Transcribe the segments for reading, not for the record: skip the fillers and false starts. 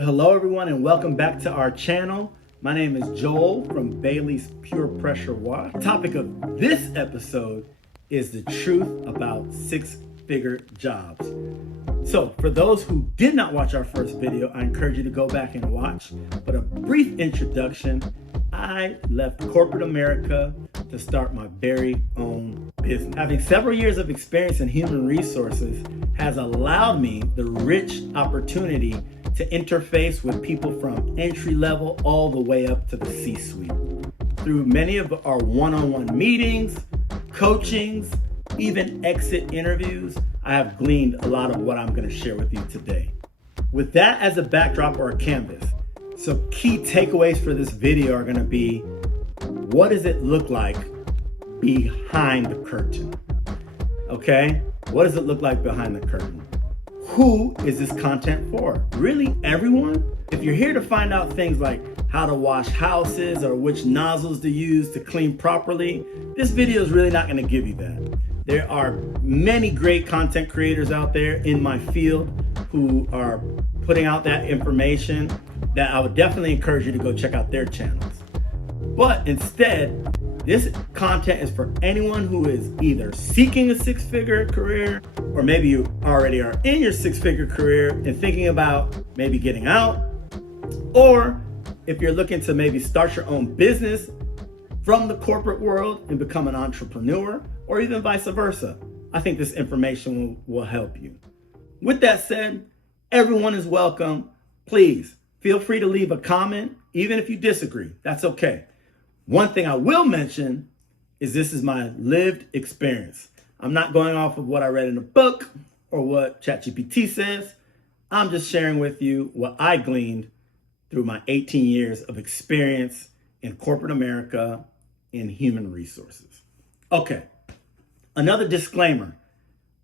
Hello everyone and welcome back to our channel. My name is Joel from Bailey's Pure Pressure Wash. The topic of this episode is the truth about six-figure jobs. So for those who did not watch our first video, I encourage you to go back and watch. But a brief introduction, I left corporate America to start my very own business. Having several years of experience in human resources has allowed me the rich opportunity to interface with people from entry level all the way up to the C-suite. Through many of our one-on-one meetings, coachings, even exit interviews, I have gleaned a lot of what I'm going to share with you today. With that as a backdrop or a canvas, so key takeaways for this video are going to be, what does it look like behind the curtain? Okay? What does it look like behind the curtain? Who is this content for? Really, everyone? If you're here to find out things like how to wash houses or which nozzles to use to clean properly, this video is really not going to give you that. There are many great content creators out there in my field who are putting out that information that I would definitely encourage you to go check out their channels. But instead, this content is for anyone who is either seeking a six-figure career, or maybe you already are in your six-figure career and thinking about maybe getting out, or if you're looking to maybe start your own business from the corporate world and become an entrepreneur, or even vice versa. I think this information will help you. With that said, everyone is welcome. Please feel free to leave a comment, even if you disagree. That's okay. One thing I will mention is this is my lived experience. I'm not going off of what I read in a book or what ChatGPT says. I'm just sharing with you what I gleaned through my 18 years of experience in corporate America in human resources. Okay, another disclaimer.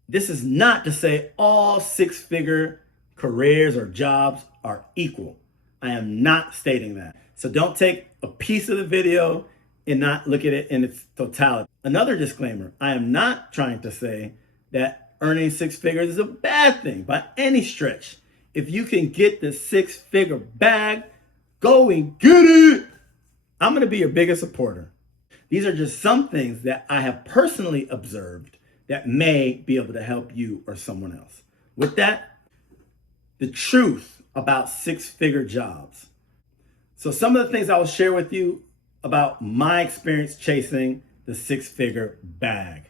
This is not to say all six-figure careers or jobs are equal. I am not stating that. So don't take a piece of the video and not look at it in its totality. Another disclaimer, I am not trying to say that earning six figures is a bad thing by any stretch. If you can get the six-figure bag, go and get it. I'm going to be your biggest supporter. These are just some things that I have personally observed that may be able to help you or someone else. With that, the truth about six-figure jobs. So some of the things I will share with you about my experience chasing the six-figure bag.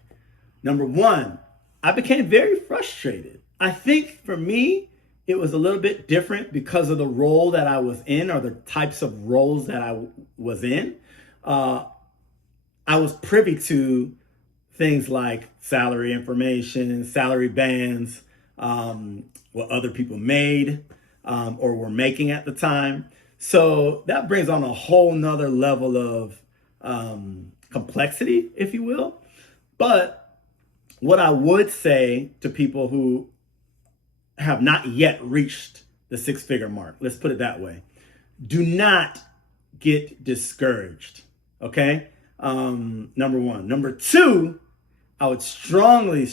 Number one, I became very frustrated. I think for me, it was a little bit different because of the role that I was in, or the types of roles that I was in. I was privy to things like salary information, salary bands, what other people made or were making at the time. So that brings on a whole nother level of complexity, if you will. But what I would say to people who have not yet reached the six-figure mark, let's put it that way, do not get discouraged, okay? Number one. Number two, I would strongly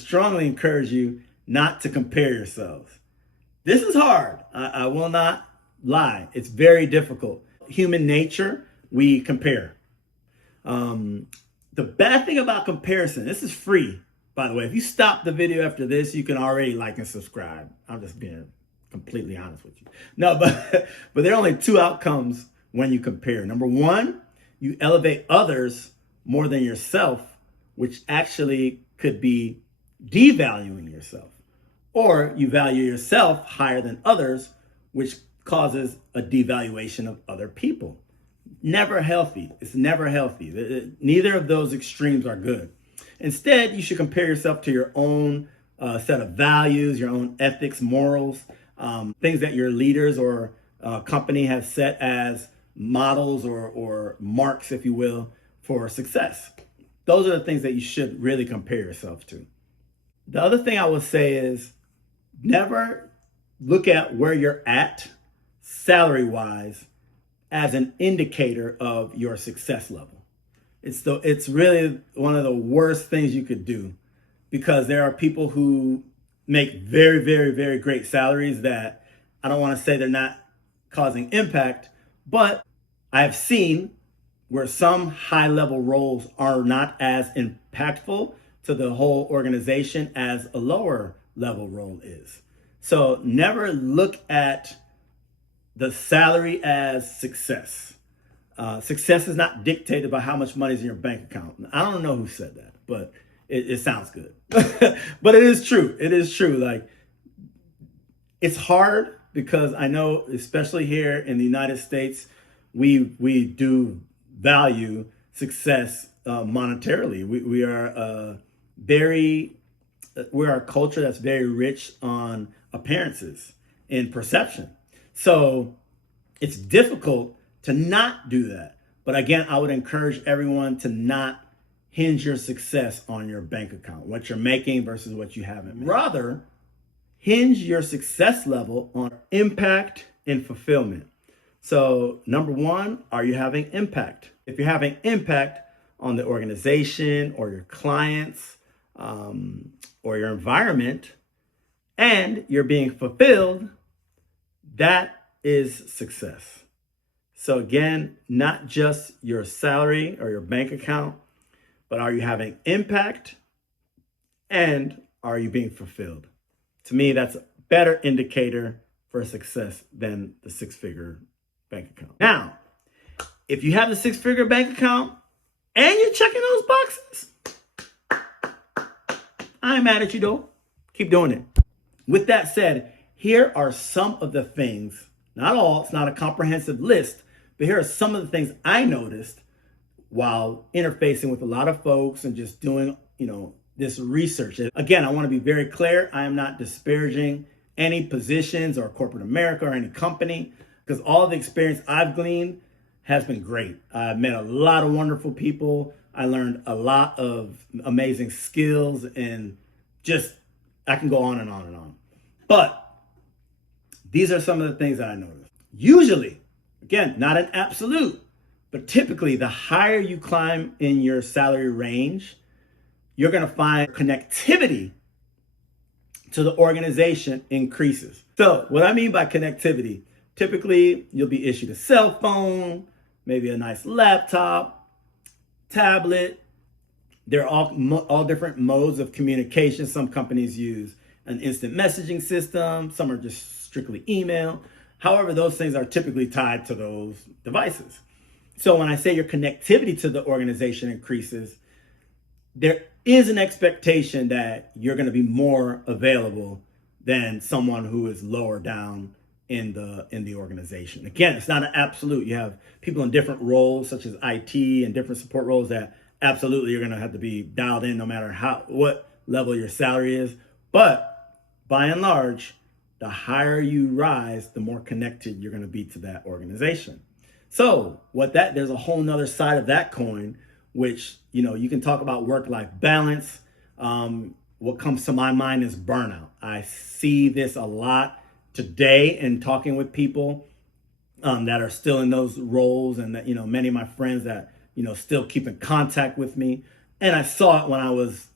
encourage you not to compare yourselves. This is hard. I will not lie. It's very difficult. Human nature, we compare. The bad thing about comparison, this is free, by the way. If you stop the video after this, you can already like and subscribe. I'm just being completely honest with you. No, but there are only two outcomes when you compare. Number one, you elevate others more than yourself, which actually could be devaluing yourself. Or you value yourself higher than others, which causes a devaluation of other people. Never healthy. It's never healthy. Neither of those extremes are good. Instead, you should compare yourself to your own set of values, your own ethics, morals, things that your leaders or company have set as models or marks, if you will, for success. Those are the things that you should really compare yourself to. The other thing I would say is never look at where you're at salary-wise as an indicator of your success level. It's really one of the worst things you could do, because there are people who make very, very, very great salaries that I don't want to say they're not causing impact, but I have seen where some high level roles are not as impactful to the whole organization as a lower level role is. So never look at the salary as success. Success is not dictated by how much money is in your bank account. I don't know who said that, but it sounds good. But it is true. It is true. Like, it's hard because I know, especially here in the United States, we do value success monetarily. We're a culture that's very rich on appearances and perception. So it's difficult to not do that. But again, I would encourage everyone to not hinge your success on your bank account, what you're making versus what you haven't made. Rather, hinge your success level on impact and fulfillment. So number one, are you having impact? If you're having impact on the organization or your clients or your environment, and you're being fulfilled, that is success. So again, not just your salary or your bank account, but are you having impact and are you being fulfilled? To me, that's a better indicator for success than the six-figure bank account. Now, if you have the six-figure bank account and you're checking those boxes, I ain't mad at you though. Keep doing it. With that said, here are some of the things, not all, it's not a comprehensive list, but here are some of the things I noticed while interfacing with a lot of folks and just doing, this research. Again, I want to be very clear. I am not disparaging any positions or corporate America or any company, because all the experience I've gleaned has been great. I've met a lot of wonderful people. I learned a lot of amazing skills, and just, I can go on and on and on. But these are some of the things that I noticed. Usually, again, not an absolute, but typically the higher you climb in your salary range, you're going to find connectivity to the organization increases. So what I mean by connectivity, typically you'll be issued a cell phone, maybe a nice laptop, tablet. They're all different modes of communication. Some companies use an instant messaging system. Some are just strictly email. However, those things are typically tied to those devices. So when I say your connectivity to the organization increases, there is an expectation that you're going to be more available than someone who is lower down in the organization. Again, it's not an absolute. You have people in different roles, such as IT and different support roles, that absolutely you're going to have to be dialed in no matter what level your salary is. But by and large, the higher you rise, the more connected you're going to be to that organization. So there's a whole nother side of that coin, which, you can talk about work-life balance. What comes to my mind is burnout. I see this a lot today in talking with people that are still in those roles, and that, many of my friends that, still keep in contact with me. And I saw it when I was,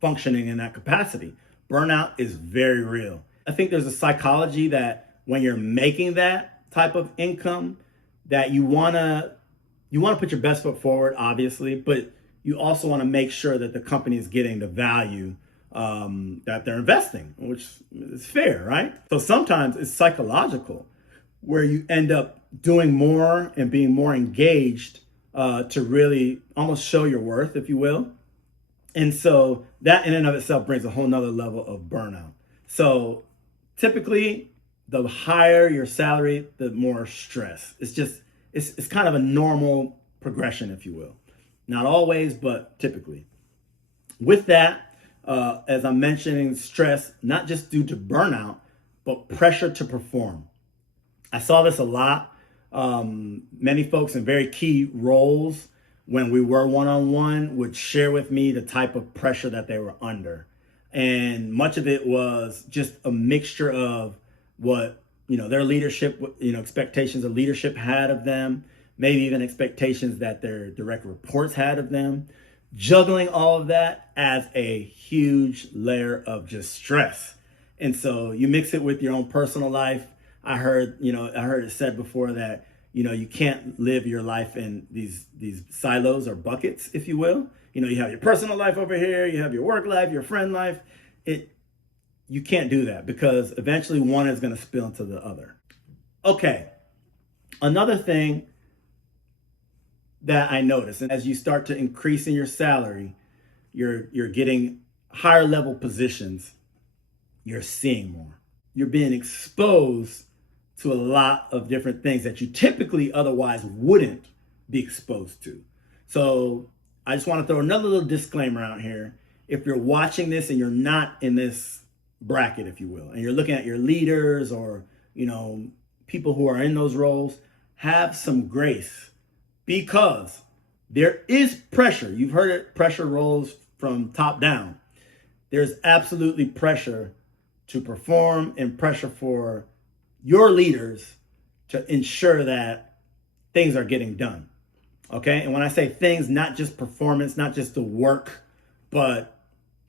functioning in that capacity. Burnout is very real. I think there's a psychology that when you're making that type of income, that you want to put your best foot forward, obviously, but you also want to make sure that the company is getting the value that they're investing, which is fair, right? So sometimes it's psychological, where you end up doing more and being more engaged to really almost show your worth, if you will. And so that in and of itself brings a whole nother level of burnout. So typically, the higher your salary, the more stress. It's kind of a normal progression, if you will. Not always, but typically. With that, as I'm mentioning, stress, not just due to burnout, but pressure to perform. I saw this a lot. Many folks in very key roles, when we were one-on-one, would share with me the type of pressure that they were under. And much of it was just a mixture of what, their leadership, expectations of leadership had of them, maybe even expectations that their direct reports had of them. Juggling all of that adds a huge layer of just stress. And so you mix it with your own personal life. I heard it said before that, you can't live your life in these silos or buckets, if you will. You have your personal life over here, you have your work life, your friend life. You can't do that because eventually one is going to spill into the other. Okay. Another thing that I noticed, and as you start to increase in your salary, you're getting higher level positions, you're seeing more. You're being exposed to a lot of different things that you typically otherwise wouldn't be exposed to. So I just want to throw another little disclaimer out here. If you're watching this and you're not in this bracket, if you will, and you're looking at your leaders or, people who are in those roles, have some grace because there is pressure. You've heard it, pressure rolls from top down. There's absolutely pressure to perform and pressure for your leaders to ensure that things are getting done. Okay. And when I say things, not just performance, not just the work, but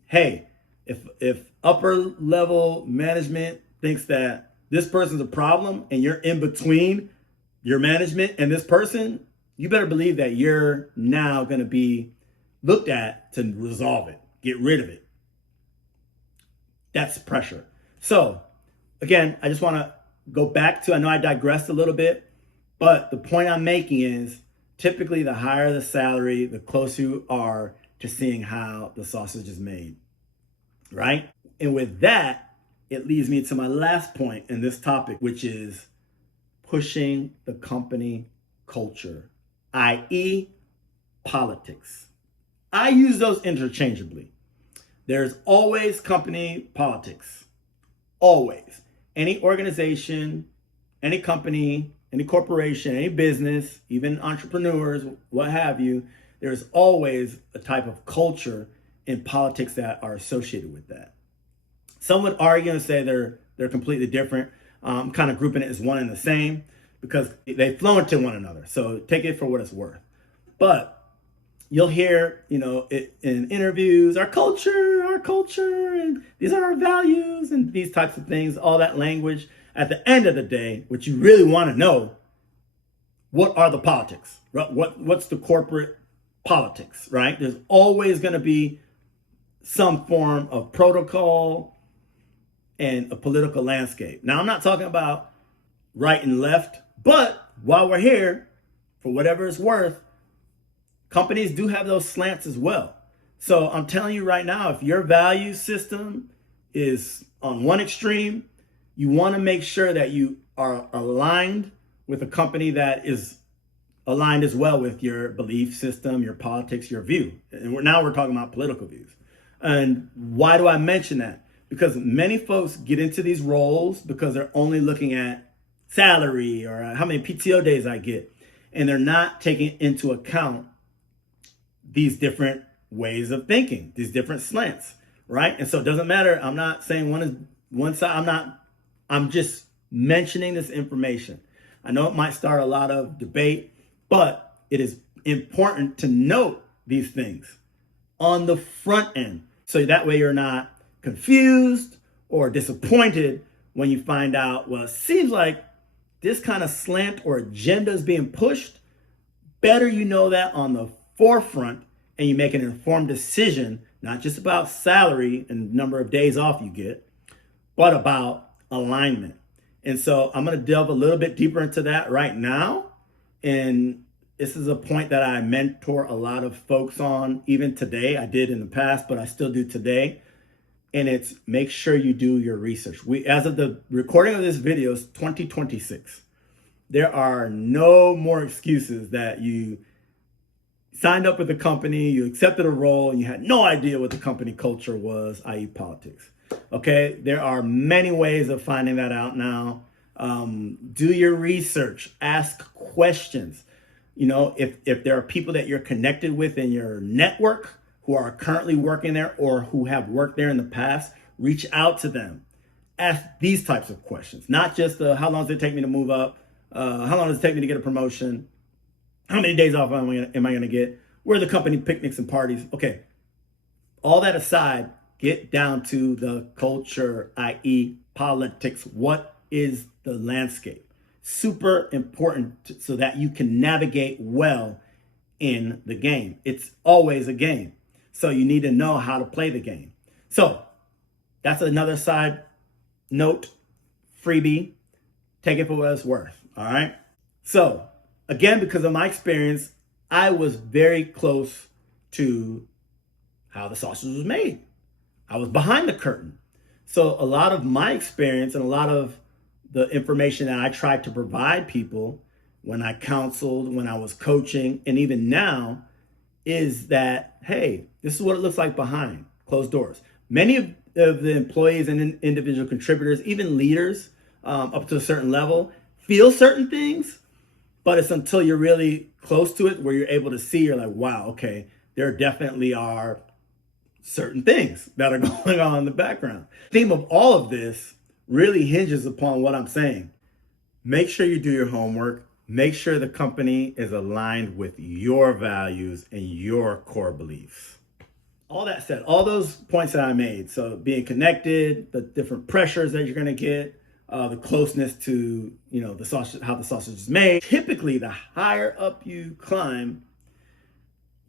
hey, if upper level management thinks that this person's a problem and you're in between your management and this person, you better believe that you're now going to be looked at to resolve it, get rid of it. That's pressure. So again, I just want to go back to, I know I digressed a little bit, but the point I'm making is typically the higher the salary, the closer you are to seeing how the sausage is made, right? And with that, it leads me to my last point in this topic, which is pushing the company culture, i.e. politics. I use those interchangeably. There's always company politics, always. Any organization, any company, any corporation, any business, even entrepreneurs, what have you, there's always a type of culture in politics that are associated with that. Some would argue and say they're completely different. I'm kind of grouping it as one and the same because they flow into one another. So take it for what it's worth. But you'll hear, it in interviews, our culture, and these are our values and these types of things, all that language. At the end of the day, what you really want to know, what are the politics? What's the corporate politics, right? There's always going to be some form of protocol and a political landscape. Now, I'm not talking about right and left, but while we're here, for whatever it's worth, companies do have those slants as well. So I'm telling you right now, if your value system is on one extreme, you want to make sure that you are aligned with a company that is aligned as well with your belief system, your politics, your view. And now we're talking about political views. And why do I mention that? Because many folks get into these roles because they're only looking at salary or how many PTO days I get. And they're not taking into account these different ways of thinking, these different slants, right? And so it doesn't matter. I'm not saying one is one side. I'm just mentioning this information. I know it might start a lot of debate, but it is important to note these things on the front end. So that way you're not confused or disappointed when you find out, well, it seems like this kind of slant or agenda is being pushed. Better you know that on the forefront and you make an informed decision, not just about salary and number of days off you get, but about alignment. And so I'm going to delve a little bit deeper into that right now. And this is a point that I mentor a lot of folks on, even today. I did in the past, but I still do today. And it's make sure you do your research. As of the recording of this video, is 2026. There are no more excuses that you signed up with a company, you accepted a role, and you had no idea what the company culture was, i.e. politics. Okay, there are many ways of finding that out now. Do your research, ask questions. If there are people that you're connected with in your network who are currently working there or who have worked there in the past, reach out to them. Ask these types of questions, not just how long does it take me to move up? How long does it take me to get a promotion? How many days off am I going to get? Where are the company picnics and parties? Okay, all that aside, get down to the culture, i.e. politics. What is the landscape. Super important so that you can navigate well in the game. It's always a game. So you need to know how to play the game. So that's another side note, freebie. Take it for what it's worth. All right. So again, because of my experience, I was very close to how the sausage was made. I was behind the curtain. So a lot of my experience and a lot of the information that I tried to provide people when I counseled, when I was coaching, and even now is that, hey, this is what it looks like behind closed doors. Many of the employees and individual contributors, even leaders up to a certain level, feel certain things, but it's until you're really close to it where you're able to see, you're like, wow, okay, there definitely are certain things that are going on in the background. The theme of all of this really hinges upon what I'm saying. Make sure you do your homework. Make sure the company is aligned with your values and your core beliefs. All that said, all those points that I made, so being connected, the different pressures that you're going to get, the closeness to, the sausage, how the sausage is made. Typically, the higher up you climb,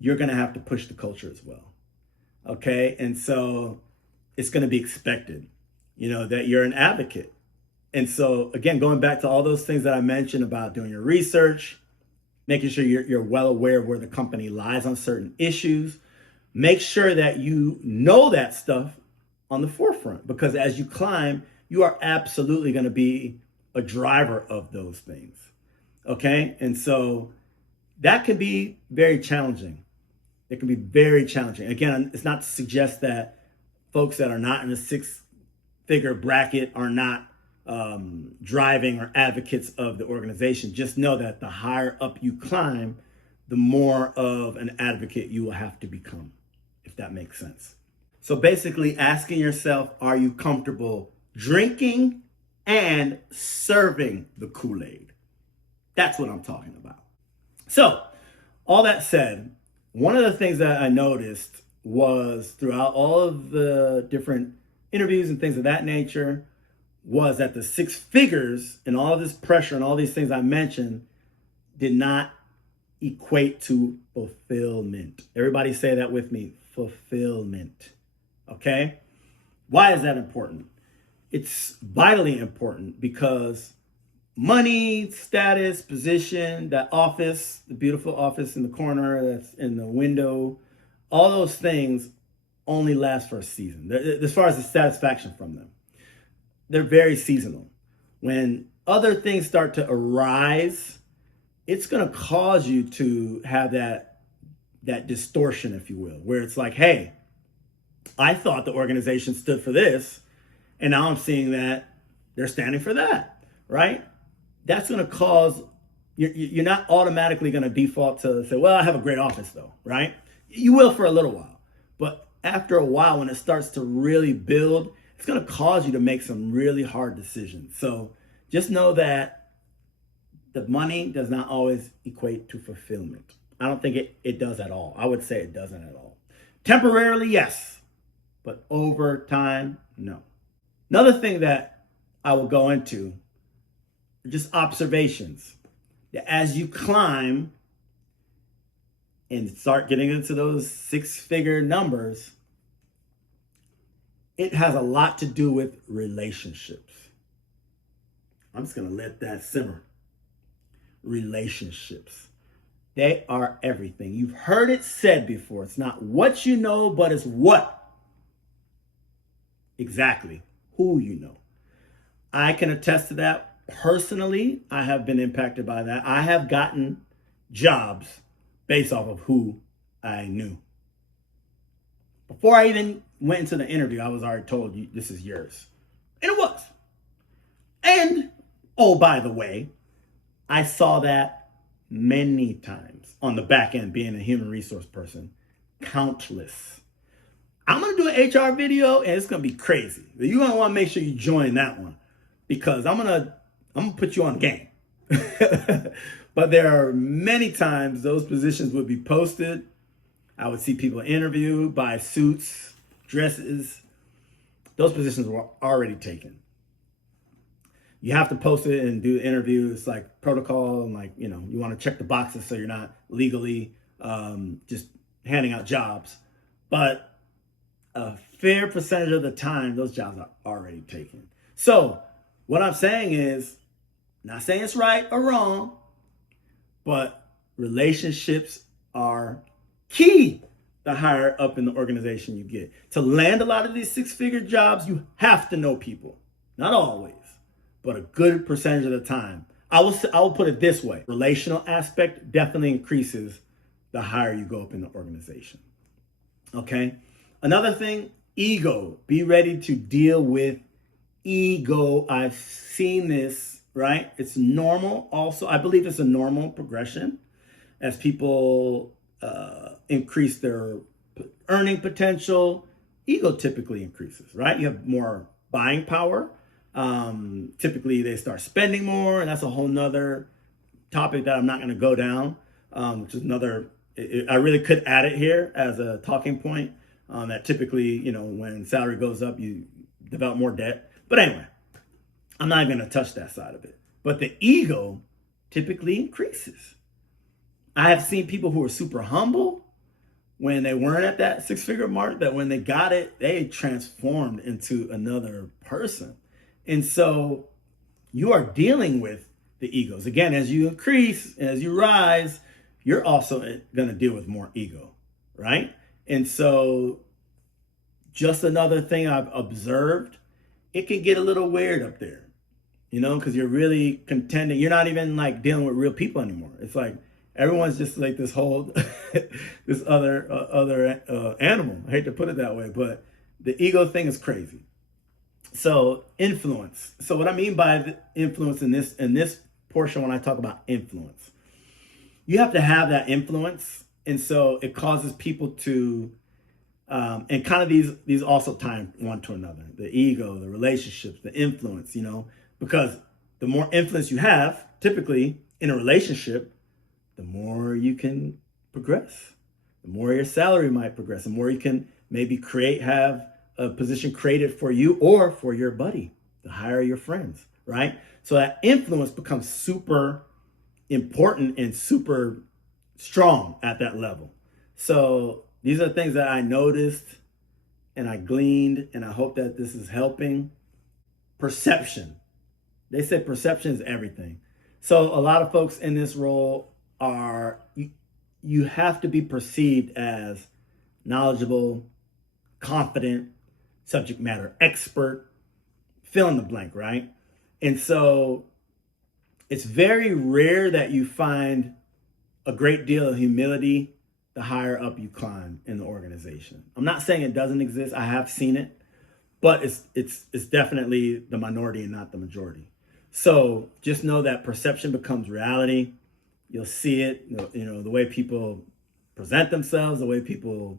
you're going to have to push the culture as well. Okay. And so it's going to be expected, that you're an advocate. And so again, going back to all those things that I mentioned about doing your research, making sure you're well aware of where the company lies on certain issues, make sure that you know that stuff on the forefront, because as you climb, you are absolutely going to be a driver of those things. Okay. And so that can be very challenging. It can be very challenging. Again, it's not to suggest that folks that are not in a six-figure bracket are not driving or advocates of the organization. Just know that the higher up you climb, the more of an advocate you will have to become, if that makes sense. So basically asking yourself, are you comfortable drinking and serving the Kool-Aid? That's what I'm talking about. So all that said, one of the things that I noticed was throughout all of the different interviews and things of that nature was that the six figures and all of this pressure and all these things I mentioned did not equate to fulfillment. Everybody say that with me, fulfillment. Okay? Why is that important? It's vitally important because money, status, position, that office, the beautiful office in the corner that's in the window, all those things only last for a season. As far as the satisfaction from them, they're very seasonal. When other things start to arise, it's going to cause you to have that distortion, if you will, where it's like, hey, I thought the organization stood for this, and now I'm seeing that they're standing for that, right? That's going to cause, you're not automatically going to default to say, well, I have a great office though, right? You will for a little while. But after a while, when it starts to really build, it's going to cause you to make some really hard decisions. So just know that the money does not always equate to fulfillment. I don't think it does at all. I would say it doesn't at all. Temporarily, yes. But over time, no. Another thing that I will go into, just observations. As you climb and start getting into those six-figure numbers, it has a lot to do with relationships. I'm just going to let that simmer. Relationships. They are everything. You've heard it said before. It's not what you know, but it's what. Exactly. Who you know. I can attest to that. Personally, I have been impacted by that. I have gotten jobs based off of who I knew. Before I even went into the interview, I was already told you this is yours. And it was. And, oh, by the way, I saw that many times on the back end, being a human resource person. Countless. I'm going to do an HR video, and it's going to be crazy. You're going to want to make sure you join that one, because I'm going to put you on game. But there are many times those positions would be posted. I would see people interview, buy suits, dresses. Those positions were already taken. you have to post it and do interviews, like protocol, and like, you want to check the boxes so you're not legally just handing out jobs. But a fair percentage of the time, those jobs are already taken. So what I'm saying is, not saying it's right or wrong, but relationships are key the higher up in the organization you get. To land a lot of these six-figure jobs, you have to know people. Not always, but a good percentage of the time. I will put it this way. Relational aspect definitely increases the higher you go up in the organization. Okay? Another thing, ego. Be ready to deal with ego. I've seen this, right? It's normal also. I believe it's a normal progression as people increase their earning potential. Ego typically increases, right? You have more buying power. Typically they start spending more, and that's a whole nother topic that I'm not going to go down, which is I really could add it here as a talking point, that typically, when salary goes up, you develop more debt. But anyway, I'm not even going to touch that side of it. But the ego typically increases. I have seen people who are super humble when they weren't at that six-figure mark, that when they got it, they transformed into another person. And so you are dealing with the egos. Again, as you increase, as you rise, you're also going to deal with more ego, right? And so just another thing I've observed, it can get a little weird up there, because you're really contending. You're not even like dealing with real people anymore. It's like everyone's just like this whole, this other animal. I hate to put it that way, but the ego thing is crazy. So influence. So what I mean by the influence in this portion, when I talk about influence, you have to have that influence. And so it causes people to, and kind of these also tie one to another, the ego, the relationships, the influence, because the more influence you have, typically in a relationship, the more you can progress, the more your salary might progress, the more you can maybe have a position created for you or for your buddy, the higher your friends, right? So that influence becomes super important and super strong at that level. So these are things that I noticed and I gleaned, and I hope that this is helping. Perception. They say perception is everything. So a lot of folks in this role you have to be perceived as knowledgeable, confident, subject matter expert, fill in the blank, right? And so it's very rare that you find a great deal of humility the higher up you climb in the organization. I'm not saying it doesn't exist. I have seen it, but it's definitely the minority and not the majority. So just know that perception becomes reality. You'll see it, the way people present themselves, the way people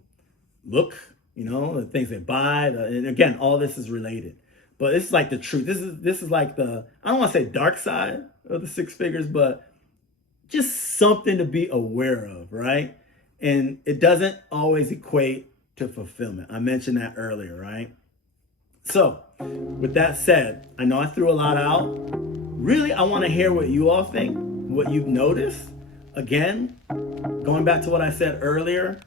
look, the things they buy. And again, all this is related. But it's like the truth. This is like I don't want to say dark side of the six figures, but just something to be aware of, right? And it doesn't always equate to fulfillment. I mentioned that earlier, right? So with that said, I know I threw a lot out. Really, I want to hear what you all think, what you've noticed. Again, going back to what I said earlier,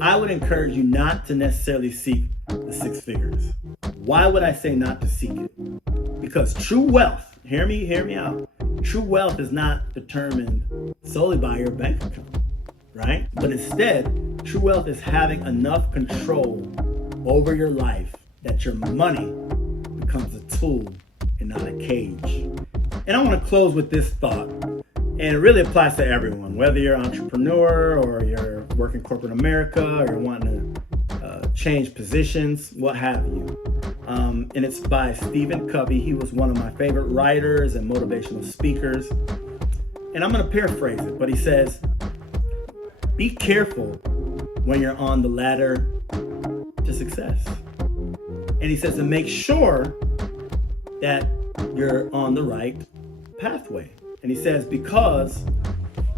I would encourage you not to necessarily seek the six figures. Why would I say not to seek it? Because true wealth, hear me out. True wealth is not determined solely by your bank account, right? But instead, true wealth is having enough control over your life that your money becomes a tool and not a cage. And I want to close with this thought. And it really applies to everyone, whether you're an entrepreneur or you're working corporate America or you're wanting to change positions, what have you. And it's by Stephen Covey. He was one of my favorite writers and motivational speakers. And I'm going to paraphrase it, but he says, be careful when you're on the ladder to success. And he says to make sure that you're on the right pathway. And he says, because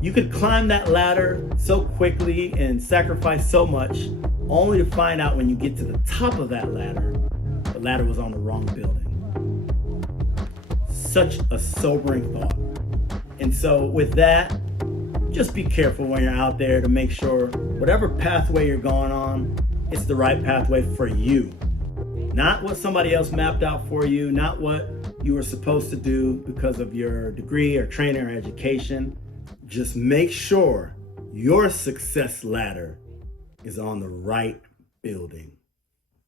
you could climb that ladder so quickly and sacrifice so much, only to find out when you get to the top of that ladder, the ladder was on the wrong building. such a sobering thought. And so with that, just be careful when you're out there to make sure whatever pathway you're going on, it's the right pathway for you. Not what somebody else mapped out for you, not what you were supposed to do because of your degree or training or education. Just make sure your success ladder is on the right building.